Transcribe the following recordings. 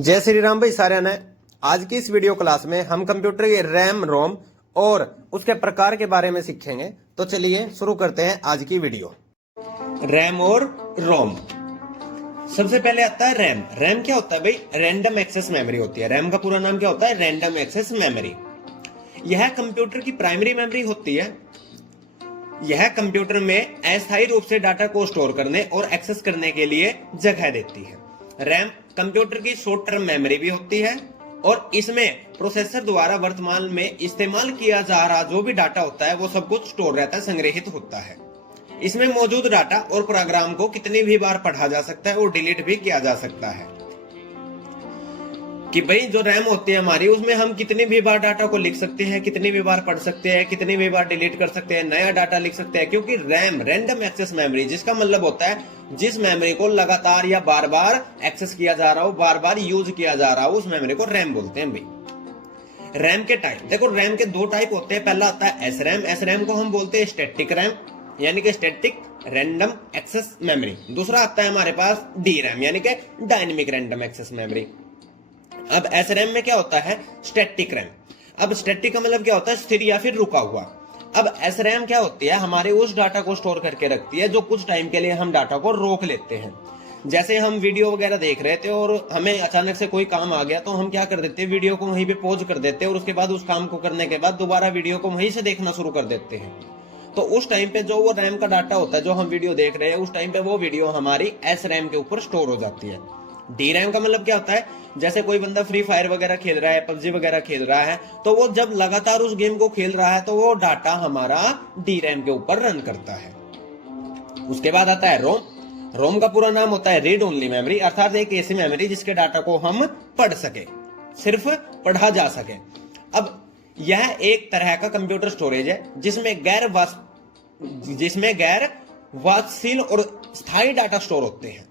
जय श्री राम भाई सारे ने। आज की इस वीडियो क्लास में हम कंप्यूटर के रैम रोम और उसके प्रकार के बारे में सीखेंगे। तो चलिए शुरू करते हैं आज की वीडियो। रैम और रोम। सबसे पहले आता है रैम। रैम क्या होता है भाई? रैंडम एक्सेस मेमोरी होती है। रैम का पूरा नाम क्या होता है? Random access memory. यह कंप्यूटर की प्राइमरी मेमोरी होती है। यह कंप्यूटर में अस्थायी रूप से डाटा को स्टोर करने और एक्सेस करने के लिए जगह देती है। रैम कंप्यूटर की शॉर्ट टर्म मेमोरी भी होती है और इसमें प्रोसेसर द्वारा वर्तमान में इस्तेमाल किया जा रहा जो भी डाटा होता है वो सब कुछ स्टोर रहता है, संग्रहित होता है। इसमें मौजूद डाटा और प्रोग्राम को कितनी भी बार पढ़ा जा सकता है और डिलीट भी किया जा सकता है। कि भाई जो रैम होती है हमारी, उसमें हम कितनी भी बार डाटा को लिख सकते हैं, कितनी भी बार पढ़ सकते हैं, कितनी भी बार डिलीट कर सकते हैं, नया डाटा लिख सकते हैं। क्योंकि रैम रैंडम एक्सेस मेमोरी, जिसका मतलब होता है जिस मेमोरी को लगातार या बार बार एक्सेस किया जा रहा हो, बार बार यूज किया जा रहा हो, उस मेमोरी को रैम बोलते हैं भाई। रैम के टाइप देखो, रैम के दो टाइप होते हैं। पहला आता है एस रैम। एस रैम को हम बोलते हैं स्टैटिक रैम, यानी कि स्टैटिक रैंडम एक्सेस मेमोरी। दूसरा आता है हमारे पास डी रैम, यानी कि डायनेमिक रैंडम एक्सेस मेमोरी। अब एस रैम में क्या होता है? Static RAM. अब स्टैटिक का मतलब क्या होता है? स्थिर या फिर रुका हुआ। अब एस रैम क्या होती है? हमारे उस डाटा को स्टोर करके रखती है जो कुछ टाइम के लिए हम डाटा को रोक लेते हैं। जैसे हम वीडियो वगैरह देख रहे थे और हमें अचानक से कोई काम आ गया, तो हम क्या कर देते हैं? वीडियो को वहीं पे पॉज कर देते हैं और उसके बाद उस काम को करने के बाद दोबारा वीडियो को वहीं से देखना शुरू कर देते हैं। तो उस टाइम पे जो वो रैम का डाटा होता है, जो हम वीडियो देख रहे हैं, उस टाइम पे वो वीडियो हमारी एस रैम के ऊपर स्टोर हो जाती है। डी रैम का मतलब क्या होता है? जैसे कोई बंदा फ्री फायर वगैरह खेल रहा है, पबजी वगैरह खेल रहा है, तो वो जब लगातार उस गेम को खेल रहा है तो वो डाटा हमारा डी रैम के ऊपर रन करता है। उसके बाद आता है रोम। रोम का पूरा नाम होता है रीड ओनली मेमोरी, अर्थात एक ऐसी मेमोरी जिसके डाटा को हम पढ़ सके, सिर्फ पढ़ा जा सके। अब यह एक तरह का कंप्यूटर स्टोरेज है जिसमें गैर वापसील और स्थायी डाटा स्टोर होते हैं।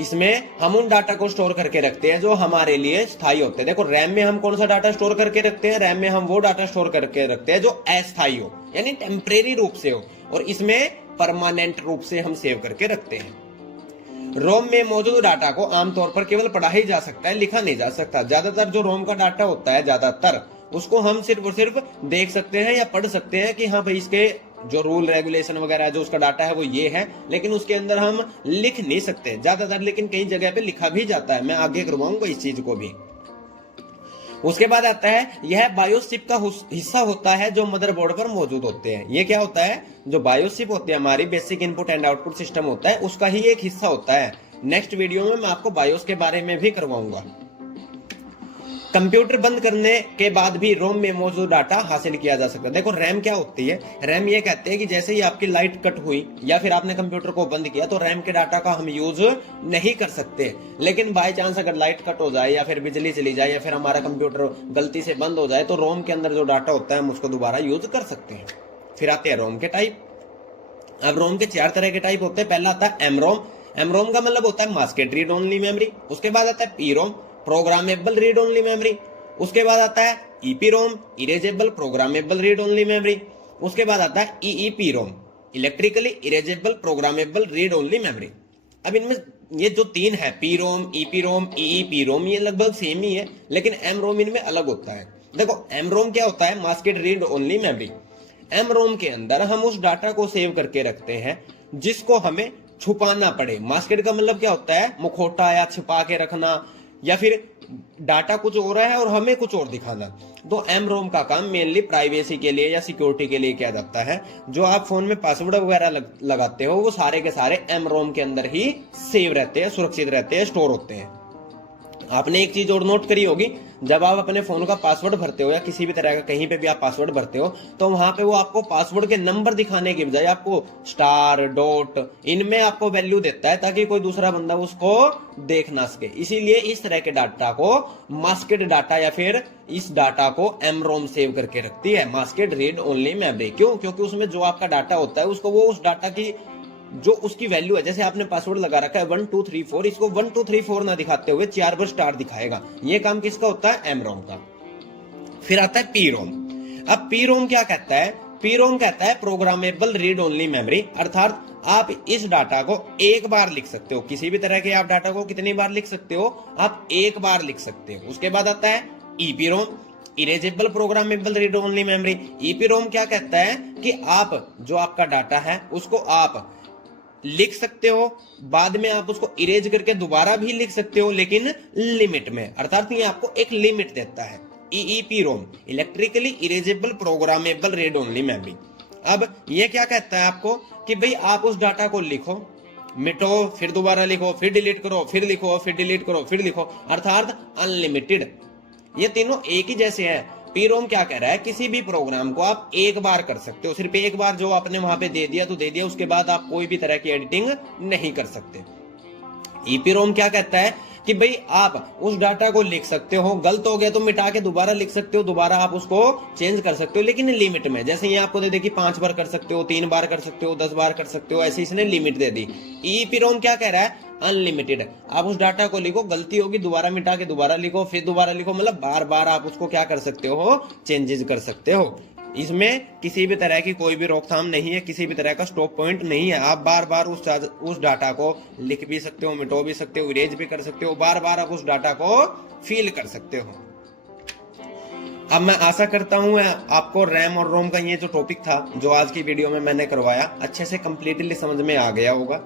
इसमें हम उन डाटा को स्टोर करके रखते हैं जो हमारे लिए स्थायी होते हैं। देखो, रैम में हम कौन सा डाटा स्टोर करके रखते हैं? रैम में हम वो डाटा स्टोर करके रखते हैं जो अस्थायी हो, यानी टेम्परेरी रूप से हो, और इसमें परमानेंट रूप से हम सेव करके रखते हैं। रोम में मौजूद डाटा को आमतौर पर केवल पढ़ा ही जा सकता है, लिखा नहीं जा सकता। ज्यादातर जो रोम का डाटा होता है, ज्यादातर उसको हम सिर्फ और सिर्फ देख सकते हैं या पढ़ सकते हैं कि हाँ भाई इसके जो रूल रेगुलेशन वगैरह जो उसका डाटा है वो ये है, लेकिन उसके अंदर हम लिख नहीं सकते ज्यादातर। लेकिन कई जगह पे लिखा भी जाता है, मैं आगे करवाऊंगा इस चीज को भी। उसके बाद आता है यह बायोस चिप का हिस्सा होता है जो मदरबोर्ड पर मौजूद होते हैं। ये क्या होता है? जो बायोस चिप होती है हमारी, basic input and output system होता है, उसका ही एक हिस्सा होता है। नेक्स्ट वीडियो में मैं आपको बायोस के बारे में भी करवाऊंगा। कंप्यूटर बंद करने के बाद भी रोम में मौजूद डाटा हासिल किया जा सकता है। देखो, रैम क्या होती है? रैम ये कहते हैं कि जैसे ही आपकी लाइट कट हुई या फिर आपने कंप्यूटर को बंद किया तो रैम के डाटा का हम यूज नहीं कर सकते। लेकिन बाय चांस अगर लाइट कट हो जाए या फिर बिजली चली जाए या फिर हमारा कंप्यूटर गलती से बंद हो जाए तो रोम के अंदर जो डाटा होता है हम उसको दोबारा यूज कर सकते हैं। फिर आते हैं रोम के टाइप। अब रोम के 4 तरह के टाइप होते हैं। पहला आता है एम रोम। एम रोम का मतलब होता है मास्केड रीड ओनली मेमोरी। उसके बाद आता है PROM, programmable read only memory. उसके बाद आता है EPROM, erasable programmable read only memory. उसके बाद आता है EEPROM, electrically erasable programmable read only memory. अब इनमें ये जो 3 है, PROM, EPROM, EEPROM, ये लगभग सेम ही है, लेकिन एम रोम इनमें अलग होता है। देखो, एम रोम क्या होता है? मास्केड रीड ओनली मेमोरी। एम रोम के अंदर हम उस डाटा को सेव करके रखते हैं जिसको हमें छुपाना पड़े। मास्केड का मतलब क्या होता है? मुखौटा या छिपा के रखना, या फिर डाटा कुछ और है और हमें कुछ और दिखाना। तो एम रोम का काम मेनली प्राइवेसी के लिए या सिक्योरिटी के लिए किया जाता है। जो आप फोन में पासवर्ड वगैरह लगाते हो वो सारे के सारे एम रोम के अंदर ही सेव रहते हैं, सुरक्षित रहते हैं, स्टोर होते हैं। आपने एक चीज और नोट करी होगी, जब आप अपने फोन का पासवर्ड भरते हो या किसी भी तरह का कहीं पे भी आप पासवर्ड भरते हो तो वहां पे वो आपको पासवर्ड के नंबर दिखाने के बजाय आपको स्टार, डॉट, इनमें आपको वैल्यू देता है ताकि कोई दूसरा बंदा उसको देख ना सके। इसीलिए इस तरह के डाटा को मास्केड डाटा या फिर इस डाटा को एम रोम सेव करके रखती है, मास्केड रीड ओनली मेमोरी। क्यों? क्योंकि उसमें जो आपका डाटा होता है उसको वो उस डाटा की जो उसकी वैल्यू है, जैसे आपने पासवर्ड लगा रखा है 1 2 3 4, इसको 1 2 3 4 ना दिखाते हुए 4 बार स्टार दिखाएगा। ये काम किसका होता है? एम रोम का। फिर आता है पी रोम। अब पी रोम क्या कहता है? पीरोम कहता है प्रोग्रामेबल रीड ओनली मेमोरी, अर्थात आप इस डाटा को एक बार लिख सकते हो। किसी भी तरह के आप डाटा को कितनी बार लिख सकते हो? आप एक बार लिख सकते हो। उसके बाद आता है EPROM, erasable programmable read only memory. EPROM क्या कहता है कि आप जो आपका डाटा है उसको आप लिख सकते हो, बाद में आप उसको इरेज करके दोबारा भी लिख सकते हो, लेकिन लिमिट में, अर्थात ये आपको एक लिमिट देता है। EEPROM, electrically erasable programmable read only memory. अब ये क्या कहता है आपको कि भाई आप उस डाटा को लिखो, मिटो, फिर दोबारा लिखो, फिर डिलीट करो, फिर लिखो, फिर डिलीट करो, फिर लिखो, अर्थात अनलिमिटेड। ये तीनों एक ही जैसे हैं। पीरोम क्या कह रहा है? किसी भी प्रोग्राम को आप एक बार कर सकते हो, सिर्फ एक बार जो आपने वहां पे दे दिया तो दे दिया, उसके बाद आप कोई भी तरह की एडिटिंग नहीं कर सकते। ईपीरोम क्या कहता है कि भाई आप उस डाटा को लिख सकते हो, गलत हो गया तो मिटा के दोबारा लिख सकते हो, दोबारा आप उसको चेंज कर सकते हो, लेकिन लिमिट में। जैसे ये आपको दे दे कि 5 बार कर सकते हो, 3 बार कर सकते हो, 10 बार कर सकते हो, ऐसे इसने लिमिट दे दी। ईपीरोम क्या कह रहा है? अनलिमिटेड। आप उस डाटा को लिखो, गलती होगी दोबारा मिटा के दोबारा लिखो, फिर दोबारा लिखो, मतलब बार बार आप उसको क्या कर सकते हो? चेंजेस कर सकते हो। इसमें किसी भी तरह की कोई भी रोकथाम नहीं है, किसी भी तरह का स्टॉप पॉइंट नहीं है। आप बार बार उस डाटा को लिख भी सकते हो, मिटो भी सकते हो, इरेज भी कर सकते हो, बार बार आप उस डाटा को फील कर सकते हो। अब मैं आशा करता हूं आपको रैम और रोम का ये जो टॉपिक था, जो आज की वीडियो में मैंने करवाया, अच्छे से कंप्लीटली समझ में आ गया होगा।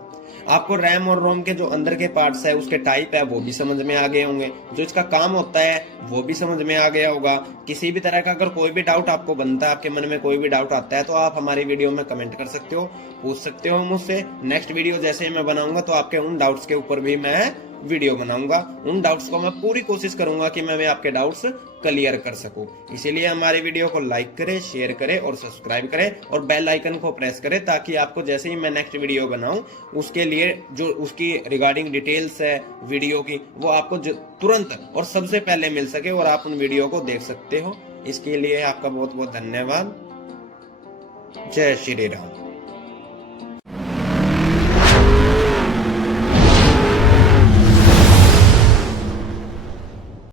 आपको रैम और रोम के जो अंदर के पार्ट्स है, उसके टाइप है, वो भी समझ में आ गए होंगे। जो इसका काम होता है वो भी समझ में आ गया होगा। किसी भी तरह का अगर कोई भी डाउट आपको बनता है, आपके मन में कोई भी डाउट आता है, तो आप हमारी वीडियो में कमेंट कर सकते हो, पूछ सकते हो मुझसे। नेक्स्ट वीडियो जैसे मैं बनाऊंगा तो आपके उन डाउट्स के ऊपर भी मैं वीडियो बनाऊंगा। उन डाउट्स को मैं पूरी कोशिश करूंगा कि मैं आपके डाउट्स क्लियर कर सकूं। इसीलिए हमारी वीडियो को लाइक करें, शेयर करें और सब्सक्राइब करें और बेल आइकन को प्रेस करें, ताकि आपको जैसे ही मैं नेक्स्ट वीडियो बनाऊं उसके लिए जो उसकी रिगार्डिंग डिटेल्स है वीडियो की, वो आपको तुरंत और सबसे पहले मिल सके और आप उन वीडियो को देख सकते हो। इसके लिए आपका बहुत बहुत धन्यवाद। जय श्री राम।